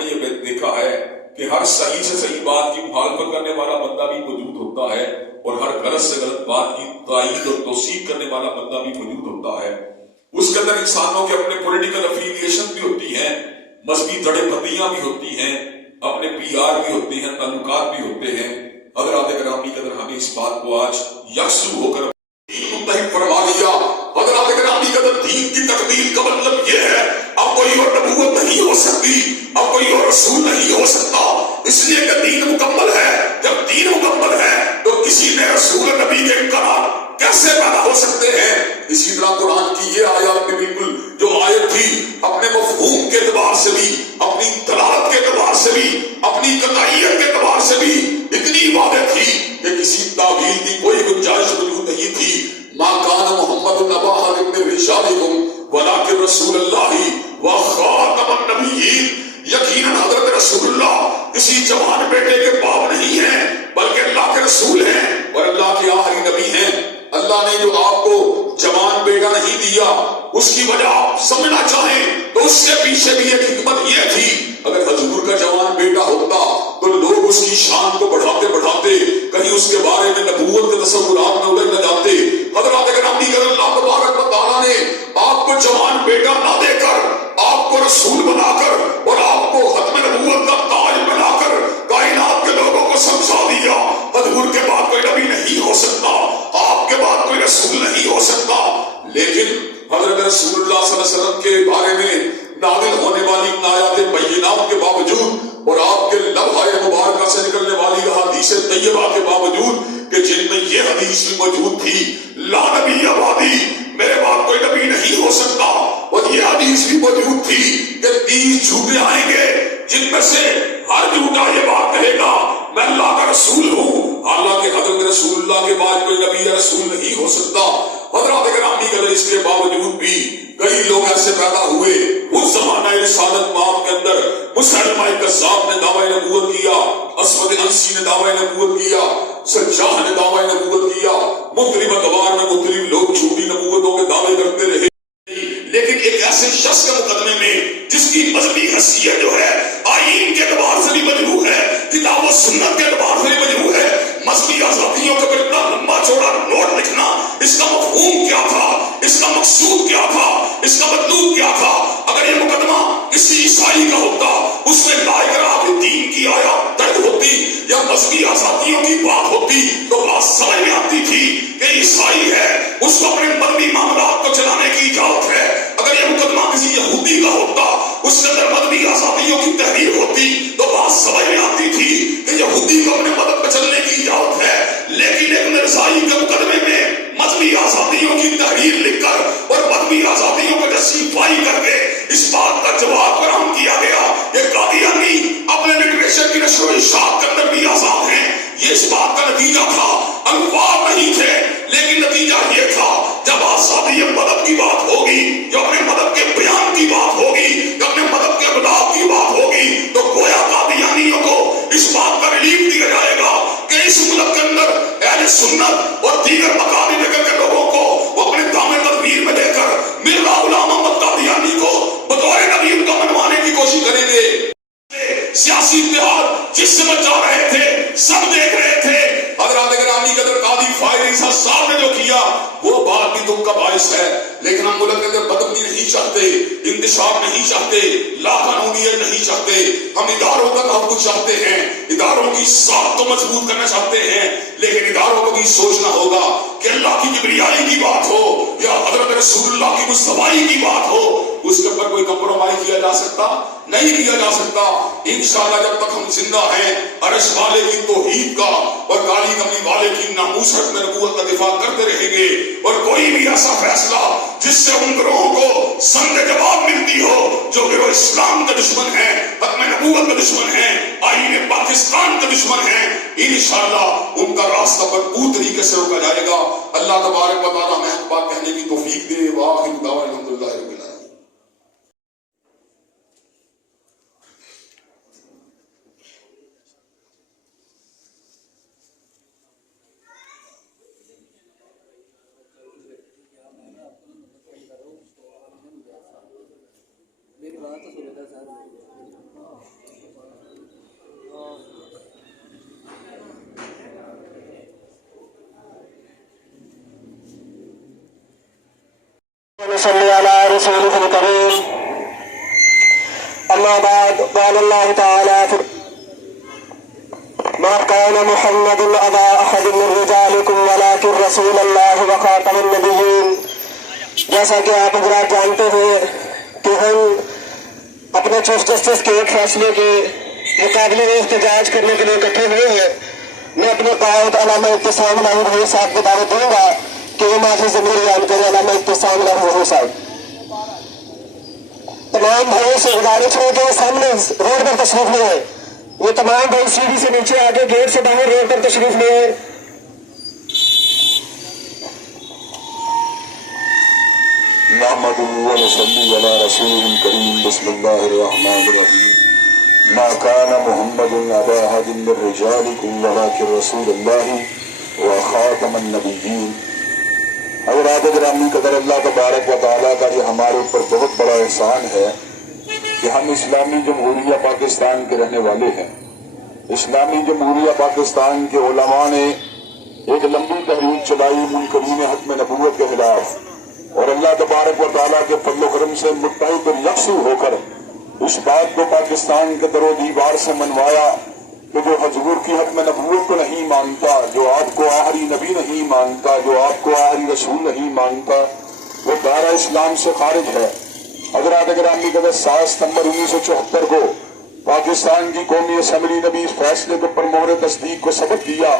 نے یہ دیکھا ہے کہ ہر صحیح سے صحیح بات کی مخالفت کرنے والا بندہ بھی موجود ہوتا ہے اور ہر غلط سے غلط بات کی تائید اور توثیق کرنے والا بندہ بھی موجود ہوتا ہے. اس کے اندر انسانوں کے اپنے پولیٹیکل افیلیشن بھی ہوتی ہیں, مذہبی جڑیں بندیاں بھی ہوتی ہیں, اپنے پی آر بھی ہوتے ہیں, تعلقات بھی ہوتے ہیں. حضرات گرامی قدر ہمیں اس بات کو آج یکسو ہو کر متحد فرما لیا. حضرات گرامی قدر دین کی تکمیل کا مطلب یہ ہے اب کوئی اور نبوت نہیں ہو سکتی, اب کوئی اور رسول نہیں ہو سکتا, اس لیے کہ دین مکمل ہے. جب دین مکمل ہے تو کسی نے رسول نبی کے انکار کیسے پیدا ہو سکتے ہیں؟ اسی طرح قرآن کی یہ آیات میں بالکل جو آیت تھی اپنے مفہوم کے اعتبار سے بھی, اپنی دلالت کے اعتبار سے بھی, اپنی قطعیت کے اعتبار سے بھی اتنی واضح تھی کہ کسی تعویل کی کوئی گنجائش موجود نہیں تھی. ما کان محمد نبا احد من رجالکم ولکن رسول اللہ وخاتم النبیین. یقیناً حضرت رسول اللہ کسی جوان بیٹے کے باپ نہیں ہیں بلکہ اللہ کے رسول ہیں اور اللہ کے آخری نبی ہیں. اللہ نے جو آپ کو جوان بیٹا نہیں دیا اس کی وجہ آپ سمجھنا چاہیں تو اس کے پیچھے بھی ایک حکمت یہ تھی, اگر حضور کا جوان بیٹا ہوتا تو لوگ اس کی شان کو بڑھاتے بڑھاتے کہیں اس کے بارے میں نبوت کے تصورات میں اڑ نہ جاتے. حضرات گرامی اگر اللہ تبارک و تعالیٰ نے آپ کو جوان بیٹا نہ دے کر آپ کو رسول بنا کر اور آپ کو ختم نبوت کا تاج بنا کر کائنات کے لوگوں کو سمجھا دیا حضور کے بعد کوئی نبی نہیں ہو سکتا, آپ کے بعد کوئی رسول نہیں ہو سکتا. لیکن حضرت رسول اللہ صلی اللہ علیہ وسلم کے بارے میں نازل ہونے والی آیات بینات کے باوجود اور آپ کے لمحہ مبارکہ سے نکلنے والی احادیث طیبہ کے باوجود کہ جن میں یہ حدیث بھی موجود تھی لا نبی آبادی, میرے بعد کوئی نبی نہیں ہو سکتا, اور یہ حدیث بھی موجود تھی کہ 30 جھوٹے آئیں گے جن میں سے ہر جھوٹا یہ بات کہے گا میں اللہ کا رسول ہوں, حالانکہ حضرت رسول اللہ کے بعد کوئی نبی یا رسول نہیں ہو سکتا. حضرات گرامی اگر اس کے باوجود بھی کئی لوگ ایسے پیدا ہوئے اس زمانہ رسالت مآب کے اندر. مسلمہ کذاب نے دعوی نبوت کیا, اسود انسی نے دعوی نبوت کیا, سجاح نے دعوی نبوت کیا, مختلف ادوار میں مختلف لوگ جھوٹی نبوتوں کے دعوے کرتے رہے. لیکن ایک ایسے شخص کے مقدمے میں جس کی مذہبی حیثیت جو ہے آئین کے اعتبار سے بھی مجروح ہے, کتاب و سنت کے اعتبار سے بھی مجروح ہے, مذہبی آزادیوں کا اتنا لمبا چوڑا نوٹ لکھنا اس کا مفہوم کیا تھا, اس کا مقصود کیا تھا, اس کا مطلوب کیا تھا. اگر یہ مقدمہ کسی عیسائی کا ہوتا اس میں لا اکراہ فی الدین کی آیات درج ہوتی یا مذہبی آزادیوں کی بات ہوتی تو بات سمجھ میں آتی تھی کہ عیسائی ہے اس کو اپنے مذہبی معاملات کو چلانے کی اجازت ہے. اگر یہ مقدمہ کسی یہودی کا ہوتا اس کے اندر مذہبی آزادیوں کی تحریر ہوتی تو بات سمجھ میں آتی تھی کہ یہودی کو اپنے مذہب پہ چلنے کی اجازت ہے. لیکن ایک مرزائی کے مقدمے میں مذہبی آزادیوں کی تحریر لکھ کر اور مذہبی آزادیوں کو جسٹیفائی کر کے اس بات کا جواب فراہم کیا گیا کہ قادیانی اپنے لٹریچر کی نشر و اشاعت کے اندر بھی آزاد ہیں. یہ اس بات کا نتیجہ تھا, الفاظ نہیں تھے لیکن نتیجہ یہ تھا جب آزادی مذہب کی بات ہوگی, جو اپنے مذہب کے بیان کی بات ہوگی, جو اپنے مذہب کے ابلاغ کی بات ہوگی تو گویا قادیانیوں کو اس بات کا ریلیف دیا جائے گا کہ اس ملک کے اندر اہل سنت اور دیگر مقامی جگہ کے لوگوں کو وہ اپنے دامن تدبیر میں لے کر مرزا غلام محمد قادیانی کو بطور نبی ان کا منوانے کی کوشش کریں گے. سیاسی اتحاد جس سے بچا رہے تھے سب دیکھ رہے تھے. حضرات گرامی قدر قاضی فائد صاحب نے جو کیا وہ بات بھی دکھ کا باعث ہے, لیکن ہم ملک کے اندر بدبنی نہیں چاہتے, انتشار نہیں چاہتے, لا قانونیت نہیں چاہتے. ہم اداروں کا تحفظ چاہتے ہیں, اداروں کی ساخت کو مضبوط کرنا چاہتے ہیں, لیکن اداروں کو بھی سوچنا ہوگا کہ اللہ کی کبریائی کی بات ہو یا حضرت رسول اللہ کی مصطفائی کی بات ہو, اس کے اوپر کوئی کمپرومائز کیا جا سکتا نہیں کیا جا سکتا. انشاءاللہ جب تک ہم زندہ ہیں عرش والے کی توحید کا اور کالی کملی والے کی ناموس حق میں نبوت کا دفاع کرتے رہیں گے. اور کوئی بھی ایسا فیصلہ جس سے ان گروہوں کو سند جواب ملتی ہو جو گروہ اسلام کے دشمن ہیں, حق نبوت کے دشمن ہیں, آئین پاکستان کے دشمن ہیں, انشاءاللہ ان کا راستہ بھرپور طریقے سے روکا جائے گا. اللہ تبارک و تعالیٰ ہمیں بات کہنے کی توفیق دے. وآخر دعوانا الحمدللہ رب العالمین. میری بات تو سنتا صاحب. صل على رسوله الكريم. أما بعد قال الله تعالى ما كان محمد أبا أحد من رجالكم ولكن رسول الله وخاتم النبيين. جیسا کہ آپ حضرات جانتے ہیں کہ ہم اپنے چیف جسٹس کے ایک فیصلے کے مقابلے میں احتجاج کرنے کے لیے اکٹھے ہوئے ہیں. میں اپنے قائد علامہ ابتسام لاہور بھائی صاحب کو دعوت دوں گا کہ وہ معافی ضمیر بیان کرے. علامہ ابتسام لاہور بھائی صاحب تمام بھائیوں سے گزارش ہے کہ سامنے روڈ پر تشریف لے آئے. وہ تمام بھائی سیڑھی سے نیچے آگے گیٹ سے باہر روڈ پر تشریف لے آئے. نحمده ونصلي على رسوله الكريم. بسم الله الرحمن الرحيم. ما كان محمد أبا أحد من رجالكم ولكن رسول الله وخاتم النبيين. حضرات گرامی قدر، اللہ تبارک و تعالیٰ کا یہ ہمارے اوپر بہت بڑا احسان ہے کہ ہم اسلامی جمہوریہ پاکستان کے رہنے والے ہیں. اسلامی جمہوریہ پاکستان کے علماء نے ایک لمبی تحریک چلائی منکرین حکم نبوت کے خلاف، اور اللہ تبارک و تعالیٰ کے فضل و کرم سے متحد اور یکسو ہو کر اس بات کو پاکستان کے در و دیوار سے منوایا کہ جو حضور کی حکم نبوت کو نہیں مانتا، جو آپ کو آخری نبی نہیں مانتا، جو آپ کو آخری رسول نہیں مانتا، وہ دائرہ اسلام سے خارج ہے. حضرات گرامی قدر، 7 ستمبر 1974 کو پاکستان کی قومی اسمبلی نے بھی اس فیصلے کو پر مہر تصدیق کو ثبت کیا،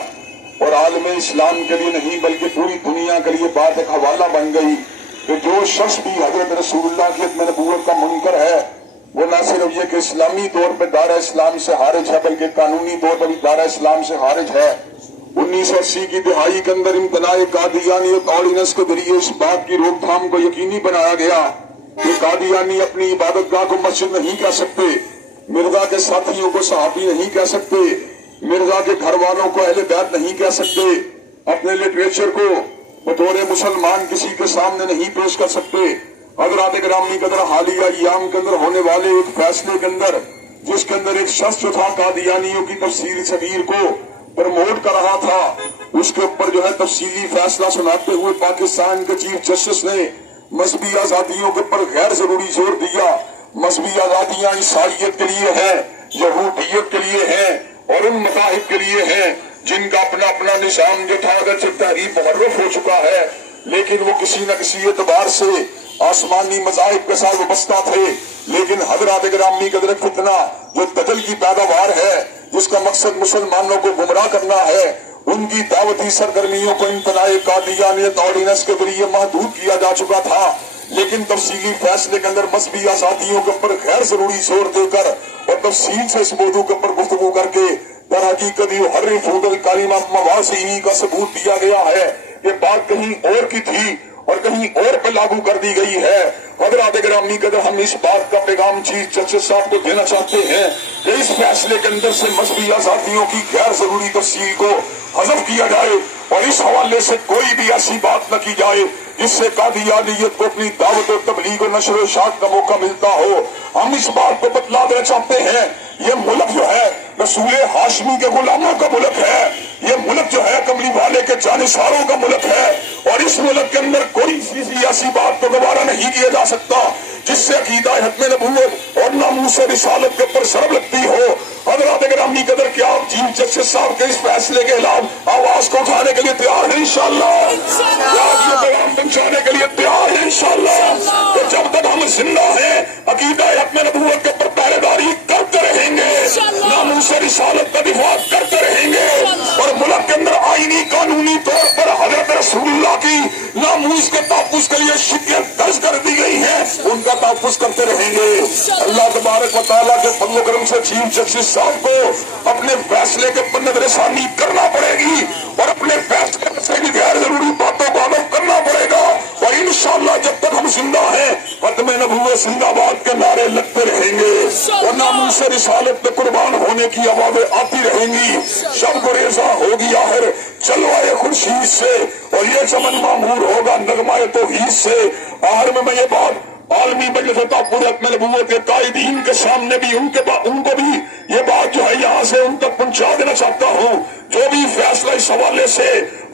اور عالم اسلام کے لیے نہیں بلکہ پوری دنیا کے لیے بات ایک حوالہ بن گئی کہ جو شخص بھی حضرت رسول اللہ کی حکم نبوت کا منکر ہے وہ نہ صرف یہ کہ اسلامی طور پہ دائرہ اسلام سے خارج ہے بلکہ قانونی طور پر بھی دائرہ اسلام سے خارج ہے. 1980 کی دہائی کے اندر امتناع قادیانیت آرڈیننس کے ذریعے اس بات کی روک تھام کو یقینی بنایا گیا کہ قادیانی اپنی عبادت گاہ کو مسجد نہیں کہہ سکتے، مرزا کے ساتھیوں کو صحابی نہیں کہہ سکتے، مرزا کے گھر والوں کو اہل بیت نہیں کہہ سکتے، اپنے لٹریچر کو بطور مسلمان کسی کے سامنے نہیں پیش کر سکتے. حضرات گرامی قدر، حالیہ ایام کے اندر ہونے والے ایک فیصلے کے اندر جس کے اندر ایک شخص جو تھا قادیانیوں کی تفسیر صغیر کو پروموٹ کر رہا تھا، اس کے اوپر جو ہے تفصیلی فیصلہ سناتے ہوئے پاکستان کے چیف جسٹس نے مذہبی آزادیوں کے اوپر غیر ضروری زور دیا. مذہبی آزادیاں عیسائیت کے لیے ہیں، یہودیت کے لیے ہیں اور ان مذاہب کے لیے ہیں جن کا اپنا اپنا نظام جو تھا اگرچہ تحریف محرف ہو چکا ہے لیکن وہ کسی نہ کسی اعتبار سے آسمانی مذاہب کے ساتھ وابستہ تھے. لیکن حضرات گرامی قدر، فتنہ جو دجل کی پیداوار ہے جس کا مقصد مسلمانوں کو گمراہ کرنا ہے، ان کی دعوتی سرگرمیوں کو امتناع قادیانیت آرڈیننس کے ذریعے محدود کیا جا چکا تھا. لیکن تفصیلی فیصلے کے اندر مذہبی آزادیوں کے اوپر غیر ضروری زور دے کر اور تفصیل سے اس موضوع کے اوپر گفتگو کر کے در حقیقت یحرف الکلم عن مواضعہ کا ثبوت دیا گیا ہے کہ بات کہیں اور کی تھی اور کہیں اور پہ لاگو کر دی گئی ہے. حضرات گرامی قدر، ہم اس بات کا پیغام چیف جسٹس صاحب کو دینا چاہتے ہیں کہ اس فیصلے کے اندر سے مذہبی آزادیوں کی غیر ضروری تفصیل کو حذف کیا جائے اور اس حوالے سے کوئی بھی ایسی بات نہ کی جائے جس سے قادیانیت کو اپنی دعوت و تبلیغ و نشر و اشاعت کا موقع ملتا ہو. ہم اس بات کو بتلا دینا چاہتے ہیں یہ ملک جو ہے رسول ہاشمی کے غلاموں کا ملک ہے، یہ ملک جو ہے کملی والے کے جانشاروں کا ملک ہے، اور اس ملک کے اندر کوئی ایسی بات کو دوبارہ نہیں کیا جا سکتا جس سے عقیدہ حکم نبوت اور ناموس رسالت کے اوپر ضرب لگتی ہو. حضرات گرامی قدر، کیا آپ چیف جسٹس صاحب کے اس فیصلے کے خلاف آواز کو اٹھانے کے لیے تیار ہیں انشاءاللہ؟ کیا آپ یہ پیغام پہنچانے کے لیے تیار ہیں انشاءاللہ کہ جب تک ہم زندہ ہیں عقیدہ حکم نبوت کے اوپر پہرے داری کرتے رہیں گے، ناموس رسالت کا دفاع کرتے رہیں گے، اور ملک کے اندر آئینی قانونی طور پر حضرت رسول اللہ کی ناموس کے تحفظ کے لیے شکایت درج کر دی گئی ہیں، ان کا تحفظ کرتے رہیں گے. اللہ تبارک و تعالیٰ کے فضل و کرم سے چیف جسٹس صاحب کو اپنے فیصلے کے اوپر نظر ثانی کرنا پڑے گی اور اپنے فیصلے سے بھی غیر ضروری باتوں کو عمل کرنا پڑے گا، اور انشاءاللہ جب تک ہم زندہ ہیں ختم نبوت زندہ باد کے نعرے لگتے رہیں گے اور ناموس رسالت پہ قربان ہونے کی آوازیں آتی رہیں گی. شب گریزاں ہوگی آخر چلوائے خورشید سے اور یہ چمن معمور ہوگا نغمہ توحید سے. آخر میں یہ بات عالمی مجلس تحفظ حکم نبوت کے قائدین کے سامنے بھی ان کو بھی یہ بات جو ہے یہاں سے ان تک پہنچا دینا چاہتا ہوں. جو بھی فیصلہ اس حوالے سے